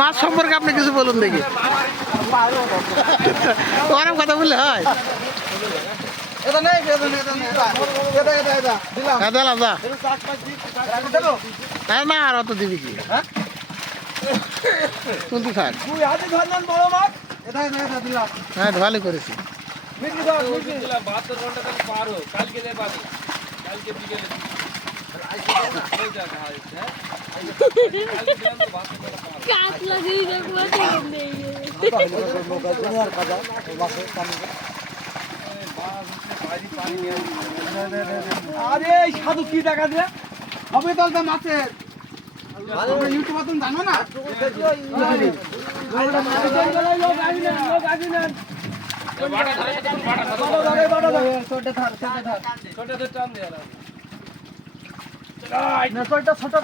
মাছ সম্পর্কে আপনি কিছু বলুন দেখি। ওরম কথা বললে হয়? না আর অত দিবি কি তুলতে থাক। হ্যাঁ ভালো করেছি। আরে সাধু কি দেখা দিয়ে হবে তো মাছের ইউটিউব তুমি জানো না ছোট